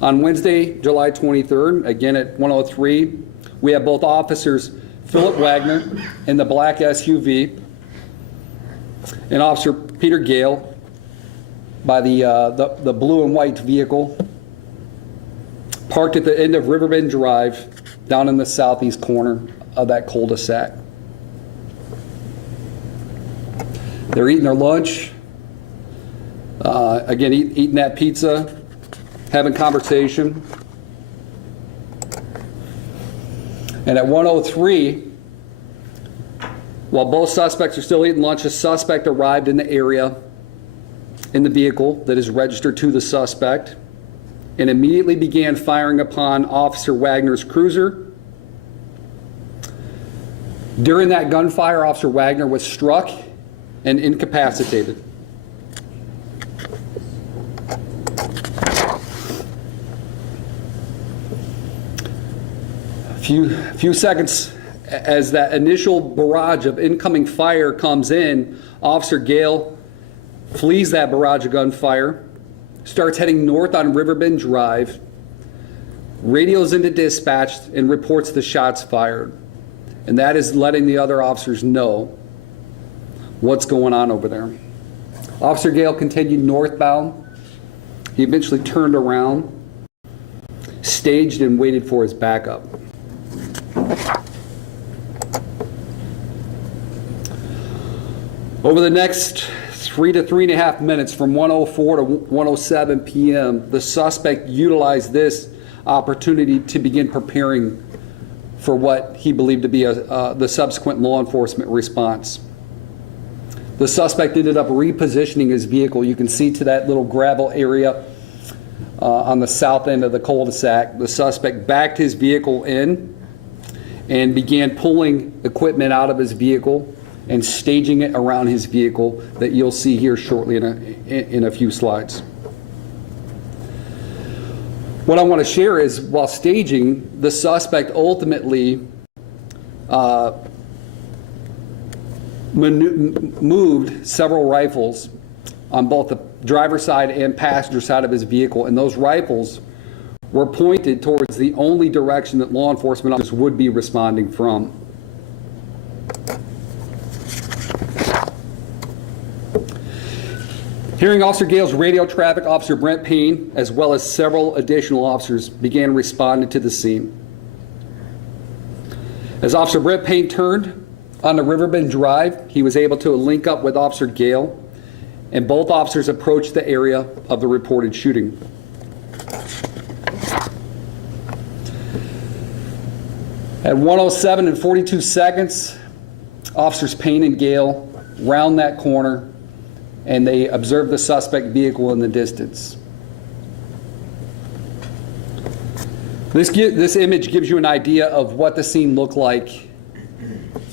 On Wednesday, July 23rd, again at 1:03, we have both officers, Philip Wagner in the black SUV, and Officer Peter Gale by the blue and white vehicle, parked at the end of Riverbend Drive, down in the southeast corner of that cul-de-sac. They're eating their lunch, again, eating that pizza, having conversation. And at 1:03, while both suspects are still eating lunch, a suspect arrived in the area in the vehicle that is registered to the suspect and immediately began firing upon Officer Wagner's cruiser. During that gunfire, Officer Wagner was struck and incapacitated. Few seconds as that initial barrage of incoming fire comes in, Officer Gale flees that barrage of gunfire, starts heading north on Riverbend Drive, radios into dispatch and reports the shots fired. And that is letting the other officers know what's going on over there. Officer Gale continued northbound. He eventually turned around, staged and waited for his backup. Over the next 3 to 3.5 minutes, from 1:04 to 1:07 p.m., the suspect utilized this opportunity to begin preparing for what he believed to be the subsequent law enforcement response. The suspect ended up repositioning his vehicle. You can see to that little gravel area on the south end of the cul-de-sac. The suspect backed his vehicle in and began pulling equipment out of his vehicle and staging it around his vehicle that you'll see here shortly in a few slides. What I want to share is, while staging, the suspect ultimately moved several rifles on both the driver's side and passenger side of his vehicle, and those rifles were pointed towards the only direction that law enforcement officers would be responding from. Hearing Officer Gale's radio traffic, Officer Brent Payne, as well as several additional officers, began responding to the scene. As Officer Brent Payne turned on the Riverbend Drive, he was able to link up with Officer Gale, and both officers approached the area of the reported shooting. At 1:07 and 42 seconds, Officers Payne and Gale round that corner and they observed the suspect vehicle in the distance. This image gives you an idea of what the scene looked like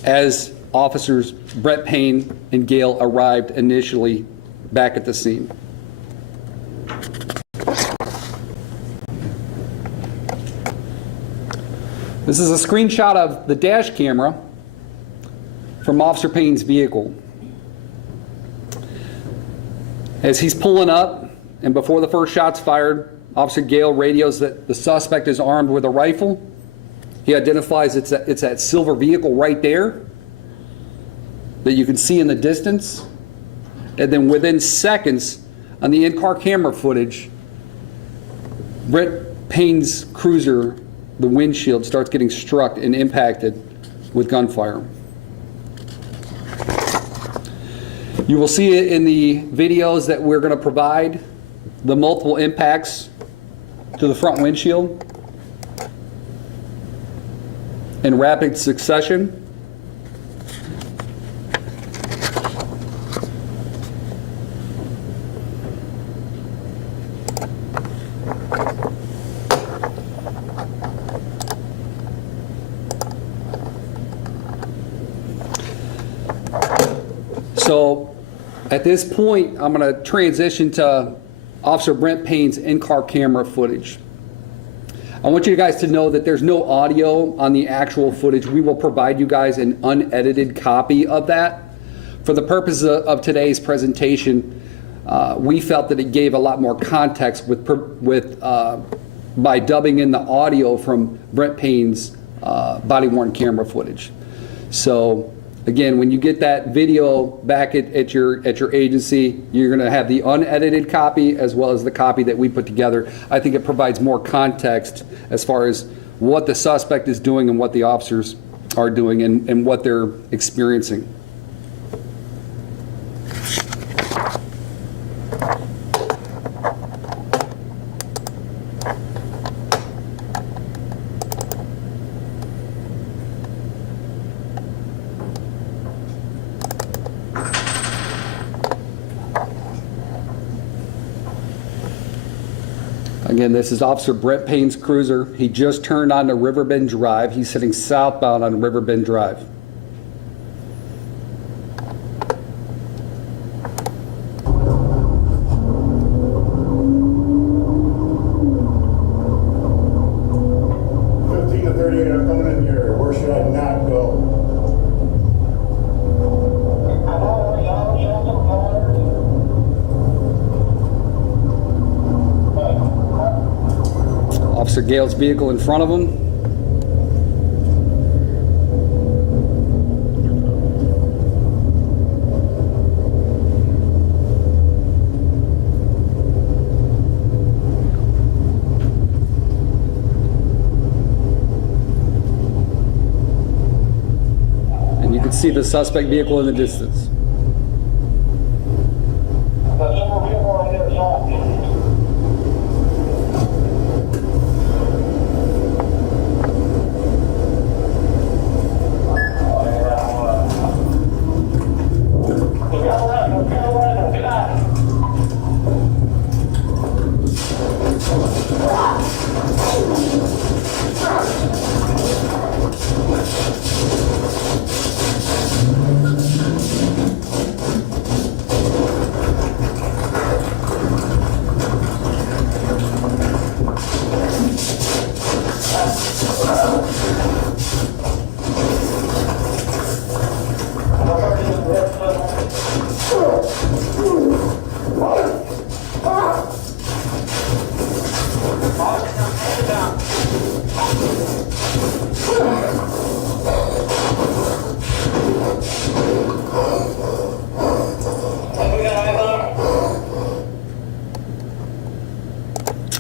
as Officers Brent Payne and Gale arrived initially back at the scene. This is a screenshot of the dash camera from Officer Payne's vehicle. As he's pulling up, and before the first shot's fired, Officer Gale radios that the suspect is armed with a rifle. He identifies it's that silver vehicle right there that you can see in the distance. And then within seconds, on the in-car camera footage, Brent Payne's cruiser, the windshield, starts getting struck and impacted with gunfire. You will see it in the videos that we're going to provide, the multiple impacts to the front windshield in rapid succession. So at this point, I'm going to transition to Officer Brent Payne's in-car camera footage. I want you guys to know that there's no audio on the actual footage. We will provide you guys an unedited copy of that. For the purpose of today's presentation, we felt that it gave a lot more context with by dubbing in the audio from Brent Payne's body-worn camera footage. So again, when you get that video back at your agency, you're going to have the unedited copy as well as the copy that we put together. I think it provides more context as far as what the suspect is doing and what the officers are doing and what they're experiencing. Again, this is Officer Brent Payne's cruiser. He just turned onto Riverbend Drive. He's sitting southbound on Riverbend Drive. Officer Gale's vehicle in front of him. And you can see the suspect vehicle in the distance.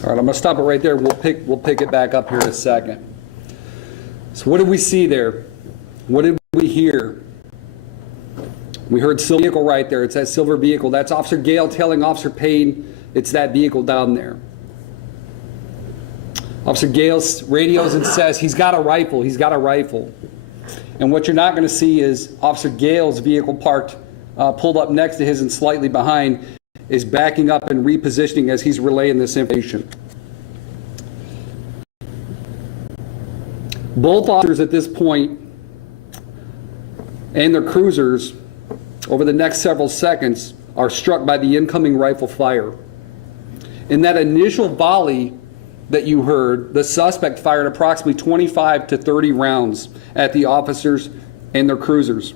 All right, I'm going to stop it right there. We'll pick it back up here in a second. So what did we see there? What did we hear? We heard silver vehicle right there. It's that silver vehicle. That's Officer Gale telling Officer Payne it's that vehicle down there. Officer Gale radios and says he's got a rifle. He's got a rifle. And what you're not going to see is Officer Gale's vehicle parked, pulled up next to his and slightly behind, is backing up and repositioning as he's relaying this information. Both officers at this point and their cruisers over the next several seconds are struck by the incoming rifle fire. In that initial volley that you heard, the suspect fired approximately 25 to 30 rounds at the officers and their cruisers.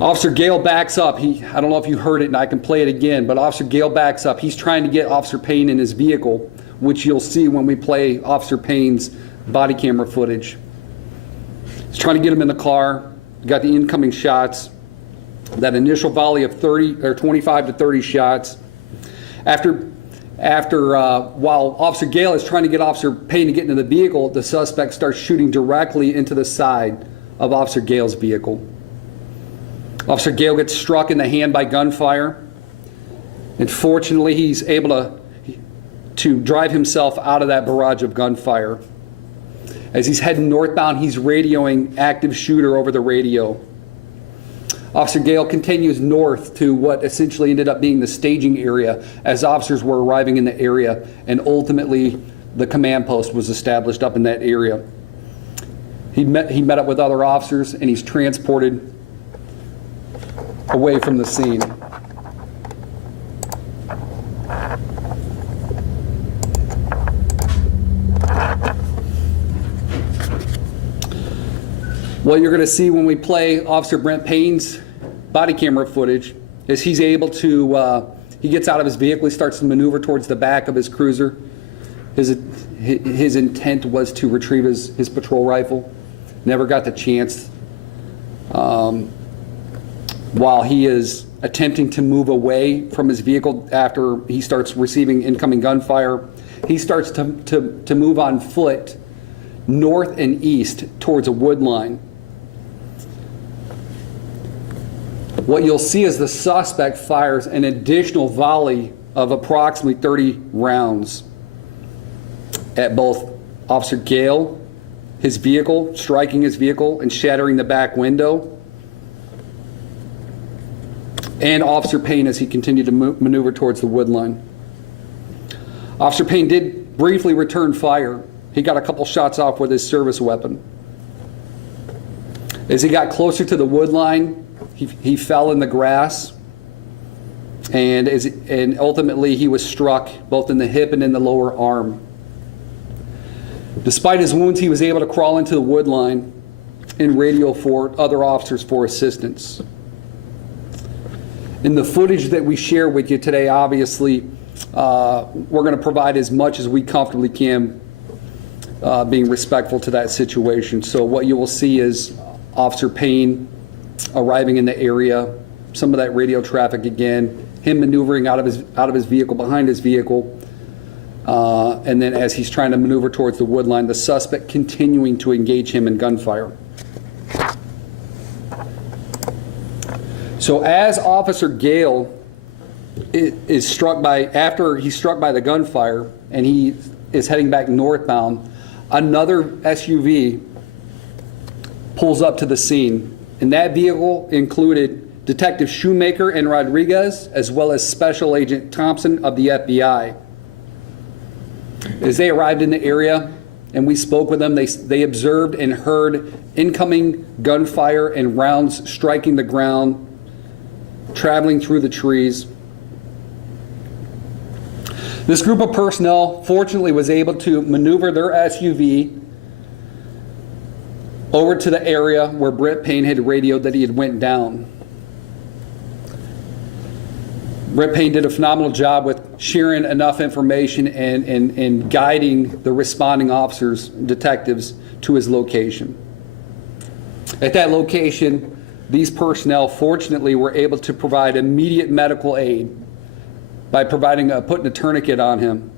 Officer Gale backs up. I don't know if you heard it and I can play it again, but Officer Gale backs up. He's trying to get Officer Payne in his vehicle, which you'll see when we play Officer Payne's body camera footage. He's trying to get him in the car. Got the incoming shots. That initial volley of 25 to 30 shots. While Officer Gale is trying to get Officer Payne to get into the vehicle, the suspect starts shooting directly into the side of Officer Gale's vehicle. Officer Gale gets struck in the hand by gunfire. And fortunately, he's able to drive himself out of that barrage of gunfire. As he's heading northbound, he's radioing active shooter over the radio. Officer Gale continues north to what essentially ended up being the staging area as officers were arriving in the area, and ultimately the command post was established up in that area. He met up with other officers and he's transported away from the scene. What you're going to see when we play Officer Brent Payne's body camera footage is he's able to He gets out of his vehicle. He starts to maneuver towards the back of his cruiser. His intent was to retrieve his patrol rifle. Never got the chance. While he is attempting to move away from his vehicle after he starts receiving incoming gunfire, he starts to move on foot north and east towards a wood line. What you'll see is the suspect fires an additional volley of approximately 30 rounds at both Officer Gale, his vehicle, striking his vehicle and shattering the back window, and Officer Payne as he continued to maneuver towards the wood line. Officer Payne did briefly return fire. He got a couple shots off with his service weapon. As he got closer to the wood line, he fell in the grass, and ultimately he was struck both in the hip and in the lower arm. Despite his wounds, he was able to crawl into the wood line and radio for other officers for assistance. In the footage that we share with you today, obviously, we're going to provide as much as we comfortably can, being respectful to that situation. So what you will see is Officer Payne arriving in the area, some of that radio traffic again, him maneuvering out of his vehicle, behind his vehicle, and then as he's trying to maneuver towards the wood line, the suspect continuing to engage him in gunfire. So as Officer Gale is struck by, after he's struck by the gunfire and he is heading back northbound, another SUV pulls up to the scene. And that vehicle included Detective Shoemaker and Rodriguez, as well as Special Agent Thompson of the FBI. As they arrived in the area and we spoke with them, they observed and heard incoming gunfire and rounds striking the ground, traveling through the trees. This group of personnel fortunately was able to maneuver their SUV over to the area where Brent Payne had radioed that he had went down. Brent Payne did a phenomenal job with sharing enough information and guiding the responding officers, detectives, to his location. At that location, these personnel fortunately were able to provide immediate medical aid by putting a tourniquet on him,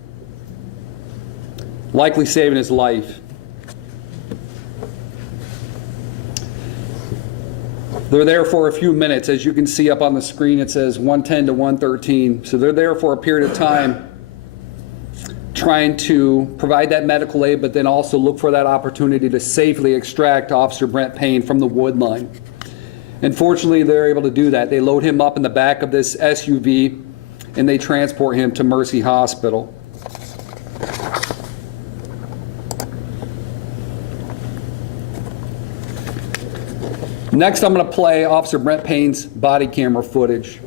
likely saving his life. They're there for a few minutes. As you can see up on the screen, it says 110 to 113. So they're there for a period of time trying to provide that medical aid, but then also look for that opportunity to safely extract Officer Brent Payne from the wood line. And fortunately, they're able to do that. They load him up in the back of this SUV and they transport him to Mercy Hospital. Next, I'm going to play Officer Brent Payne's body camera footage.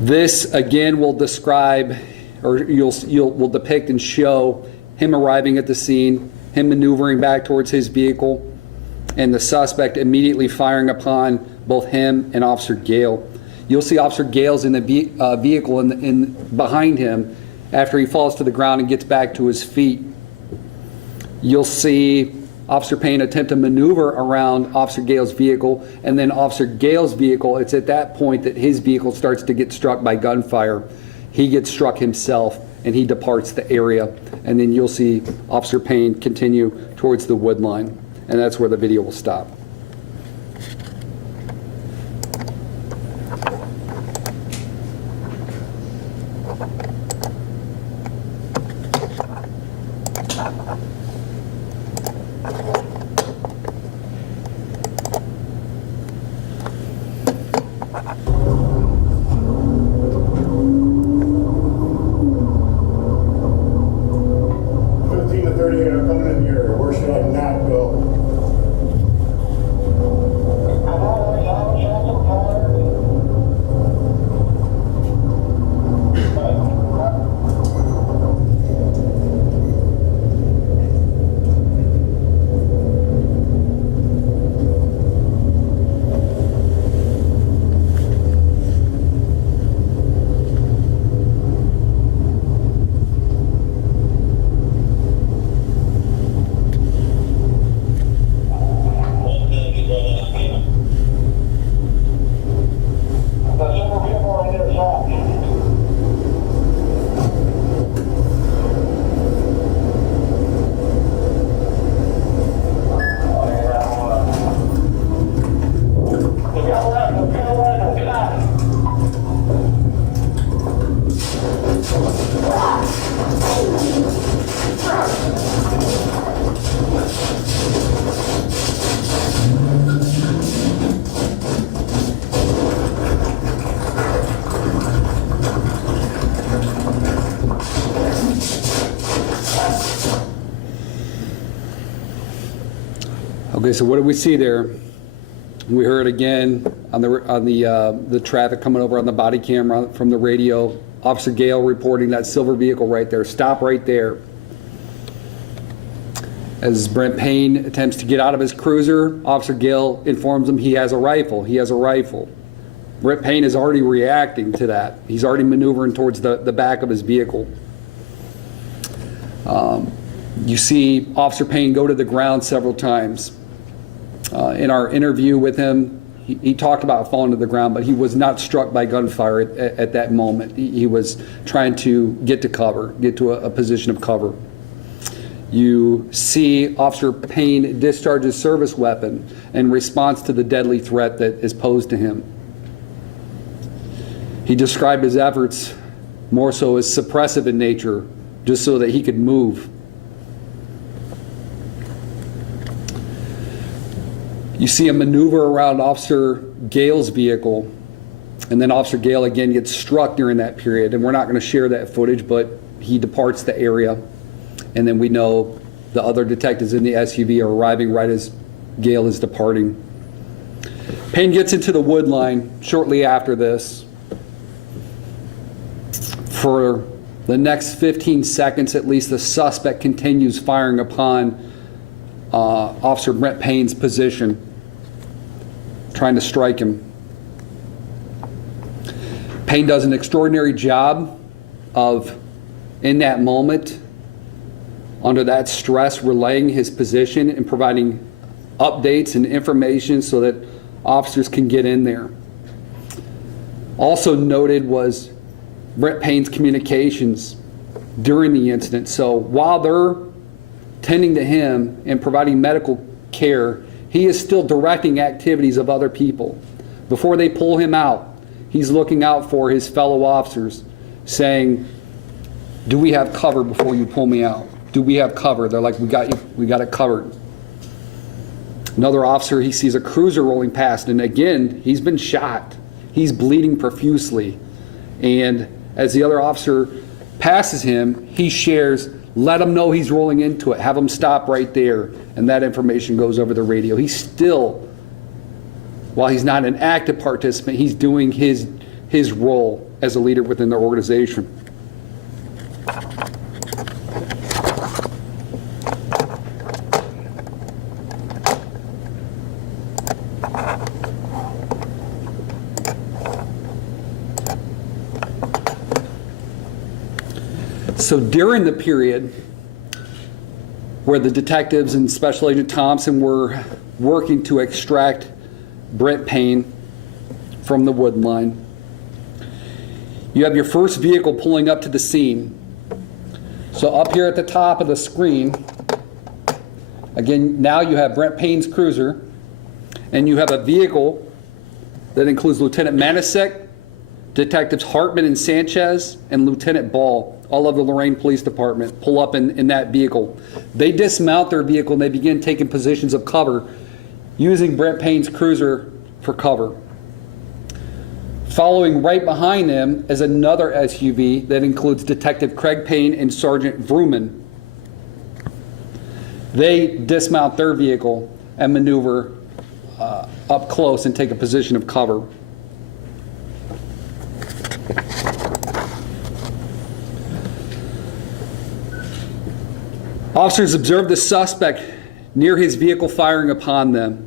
This again will describe, or will depict and show him arriving at the scene, him maneuvering back towards his vehicle, and the suspect immediately firing upon both him and Officer Gale. You'll see Officer Gale's in the vehicle in behind him after he falls to the ground and gets back to his feet. You'll see Officer Payne attempt to maneuver around Officer Gale's vehicle, and then Officer Gale's vehicle, it's at that point that his vehicle starts to get struck by gunfire. He gets struck himself and he departs the area, and then you'll see Officer Payne continue towards the wood line, and that's where the video will stop. Okay, so what did we see there? We heard again on the traffic coming over on the body camera from the radio, Officer Gale reporting that silver vehicle right there. Stop right there. As Brent Payne attempts to get out of his cruiser, Officer Gale informs him he has a rifle. He has a rifle. Brent Payne is already reacting to that. He's already maneuvering towards the back of his vehicle. You see Officer Payne go to the ground several times. In our interview with him, he talked about falling to the ground, but he was not struck by gunfire at that moment. He was trying to get to cover, get to a position of cover. You see Officer Payne discharge his service weapon in response to the deadly threat that is posed to him. He described his efforts more so as suppressive in nature, just so that he could move. You see a maneuver around Officer Gale's vehicle, and then Officer Gale again gets struck during that period, and we're not going to share that footage, but he departs the area, and then we know the other detectives in the SUV are arriving right as Gale is departing. Payne gets into the wood line shortly after this. For the next 15 seconds at least, the suspect continues firing upon Officer Brent Payne's position, trying to strike him. Payne does an extraordinary job of, in that moment, under that stress, relaying his position and providing updates and information so that officers can get in there. Also noted was Brent Payne's communications during the incident. So while they're tending to him and providing medical care, he is still directing activities of other people. Before they pull him out, he's looking out for his fellow officers, saying, "Do we have cover before you pull me out? Do we have cover?" They're like, "We got you. We got it covered." Another officer, he sees a cruiser rolling past, and again, he's been shot. He's bleeding profusely. And as the other officer passes him, he shares, "Let him know he's rolling into it. Have him stop right there." And that information goes over the radio. He's still, while he's not an active participant, he's doing his role as a leader within the organization. So during the period where the detectives and Special Agent Thompson were working to extract Brent Payne from the wood line, you have your first vehicle pulling up to the scene. So up here at the top of the screen, again, now you have Brent Payne's cruiser, and you have a vehicle that includes Lieutenant Manasek, Detectives Hartman and Sanchez, and Lieutenant Ball, all of the Lorain Police Department, pull up in that vehicle. They dismount their vehicle and they begin taking positions of cover, using Brent Payne's cruiser for cover. Following right behind them is another SUV that includes Detective Craig Payne and Sergeant Vrooman. They dismount their vehicle and maneuver up close and take a position of cover. Officers observed the suspect near his vehicle firing upon them.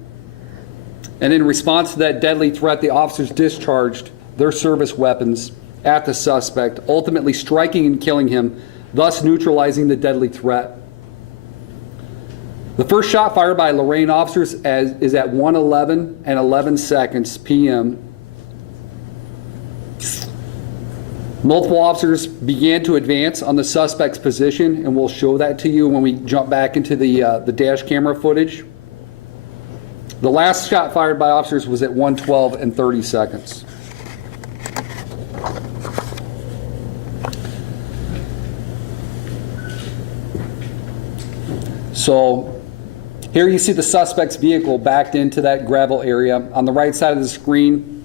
And in response to that deadly threat, the officers discharged their service weapons at the suspect, ultimately striking and killing him, thus neutralizing the deadly threat. The first shot fired by Lorain officers is at 1:11 and 11 seconds p.m. Multiple officers began to advance on the suspect's position, and we'll show that to you when we jump back into the dash camera footage. The last shot fired by officers was at 1:12 and 30 seconds. So here you see the suspect's vehicle backed into that gravel area. On the right side of the screen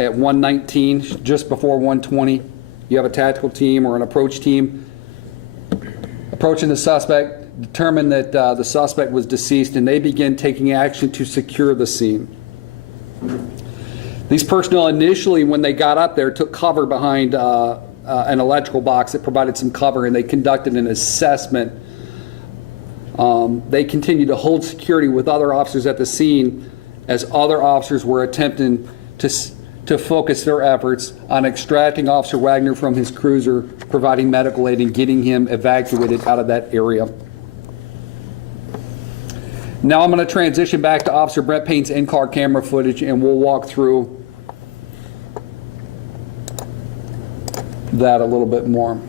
at 1:19, just before 1:20, you have a tactical team or an approach team approaching the suspect. determined that the suspect was deceased, and they began taking action to secure the scene. These personnel initially, when they got up there, took cover behind an electrical box that provided some cover, and they conducted an assessment. They continued to hold security with other officers at the scene as other officers were attempting to focus their efforts on extracting Officer Wagner from his cruiser, providing medical aid, and getting him evacuated out of that area. Now I'm going to transition back to Officer Brent Payne's in-car camera footage, and we'll walk through that a little bit more.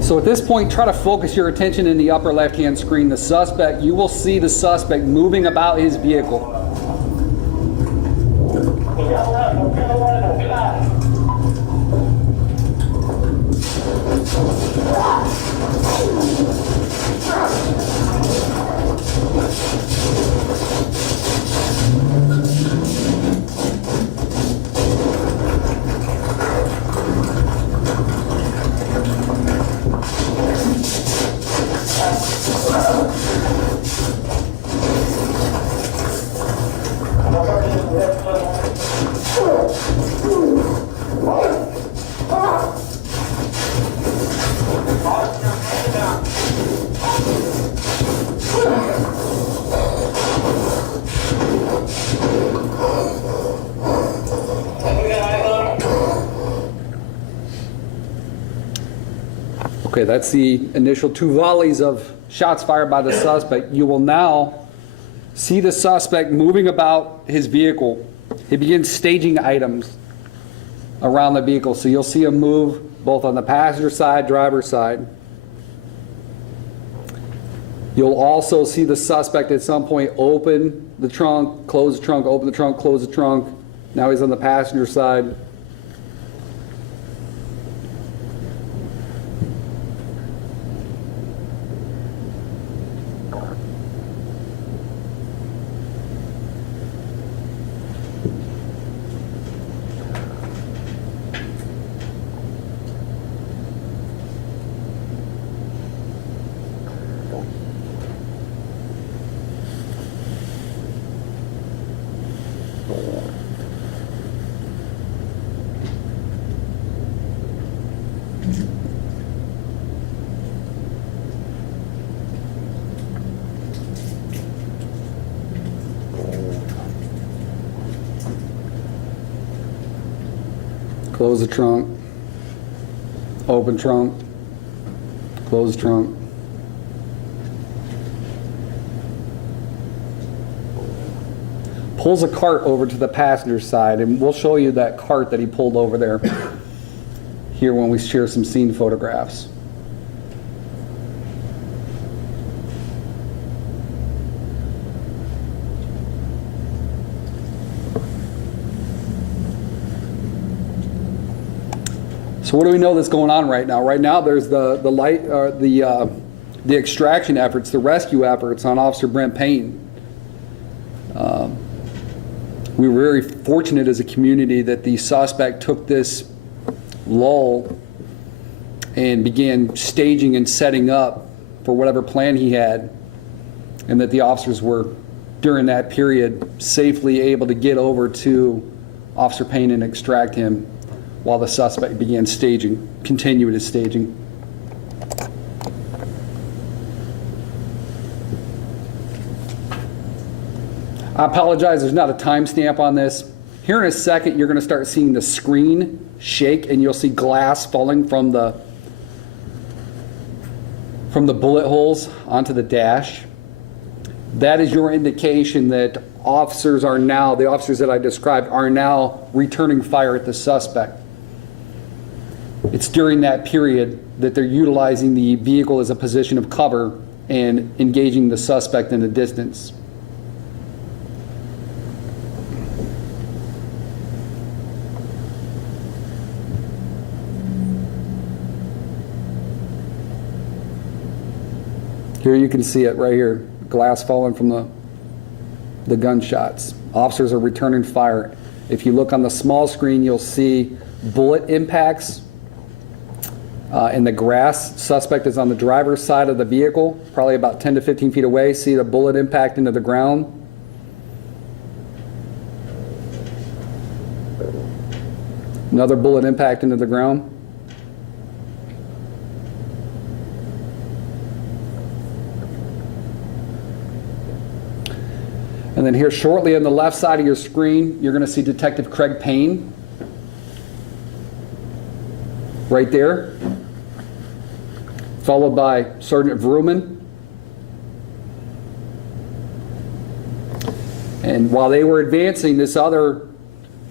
So at this point, try to focus your attention in the upper left-hand screen. The suspect, you will see the suspect moving about his vehicle. Okay, that's the initial 2 volleys of shots fired by the suspect. You will now see the suspect moving about his vehicle. He begins staging items around the vehicle. So you'll see him move both on the passenger side, driver's side. You'll also see the suspect at some point open the trunk, close the trunk, open the trunk, close the trunk. Now he's on the passenger side. Close the trunk, open trunk, close trunk. Pulls a cart over to the passenger side, and we'll show you that cart that he pulled over there here when we share some scene photographs. So what do we know that's going on right now? Right now, there's the extraction efforts, the rescue efforts on Officer Brent Payne. We were very fortunate as a community that the suspect took this lull and began staging and setting up for whatever plan he had, and that the officers were, during that period, safely able to get over to Officer Payne and extract him, while the suspect began staging, continued his staging. I apologize, there's not a timestamp on this. Here in a second, you're going to start seeing the screen shake, and you'll see glass falling from the bullet holes onto the dash. That is your indication that officers are now, the officers that I described, are now returning fire at the suspect. It's during that period that they're utilizing the vehicle as a position of cover and engaging the suspect in the distance. Here you can see it right here, glass falling from the gunshots. Officers are returning fire. If you look on the small screen, you'll see bullet impacts in the grass. Suspect is on the driver's side of the vehicle, probably about 10 to 15 feet away. See the bullet impact into the ground. Another bullet impact into the ground. And then here shortly on the left side of your screen, you're going to see Detective Craig Payne. Right there. Followed by Sergeant Vrooman. And while they were advancing, this other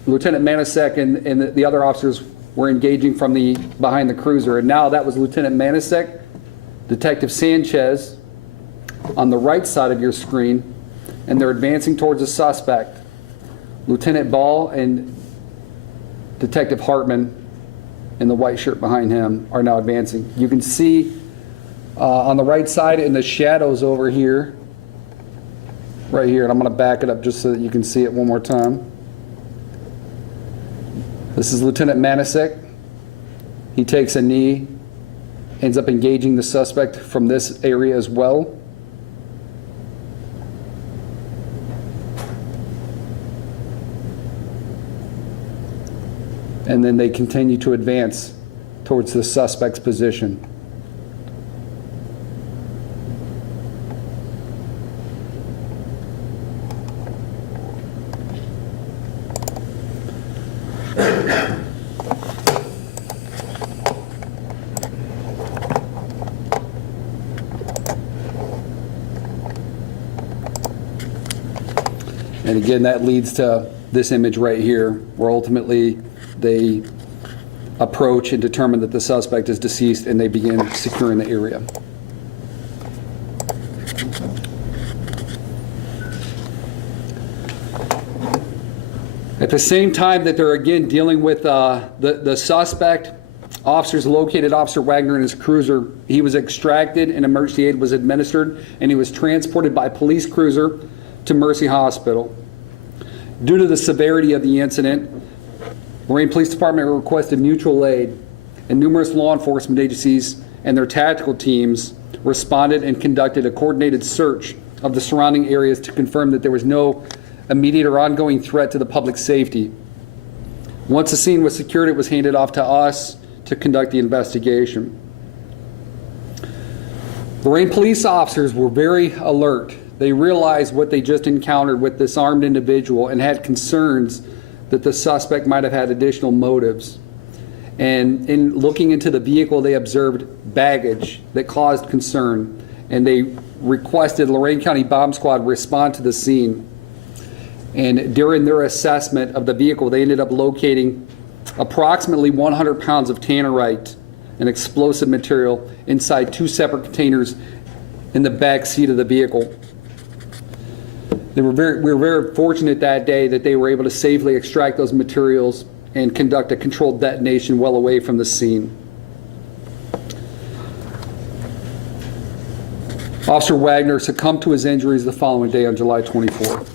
Lieutenant Manasek and the other officers were engaging from behind the cruiser. And now that was Lieutenant Manasek, Detective Sanchez on the right side of your screen, and they're advancing towards the suspect. Lieutenant Ball and Detective Hartman in the white shirt behind him are now advancing. You can see on the right side in the shadows over here, right here, and I'm going to back it up just so that you can see it one more time. This is Lieutenant Manasek. He takes a knee, ends up engaging the suspect from this area as well. And then they continue to advance towards the suspect's position. And again, that leads to this image right here, where ultimately they approach and determine that the suspect is deceased, and they begin securing the area. At the same time that they're again dealing with the suspect, officers located Officer Wagner in his cruiser. He was extracted and emergency aid was administered, and he was transported by police cruiser to Mercy Hospital. Due to the severity of the incident, Lorain Police Department requested mutual aid, and numerous law enforcement agencies and their tactical teams responded and conducted a coordinated search of the surrounding areas to confirm that there was no immediate or ongoing threat to the public safety. Once the scene was secured, it was handed off to us to conduct the investigation. Lorain police officers were very alert. They realized what they just encountered with this armed individual and had concerns that the suspect might have had additional motives. And in looking into the vehicle, they observed baggage that caused concern, and they requested Lorain County Bomb Squad respond to the scene. And during their assessment of the vehicle, they ended up locating approximately 100 pounds of tannerite, an explosive material, inside two separate containers in the back seat of the vehicle. We were very fortunate that day that they were able to safely extract those materials and conduct a controlled detonation well away from the scene. Officer Wagner succumbed to his injuries the following day on July 24th.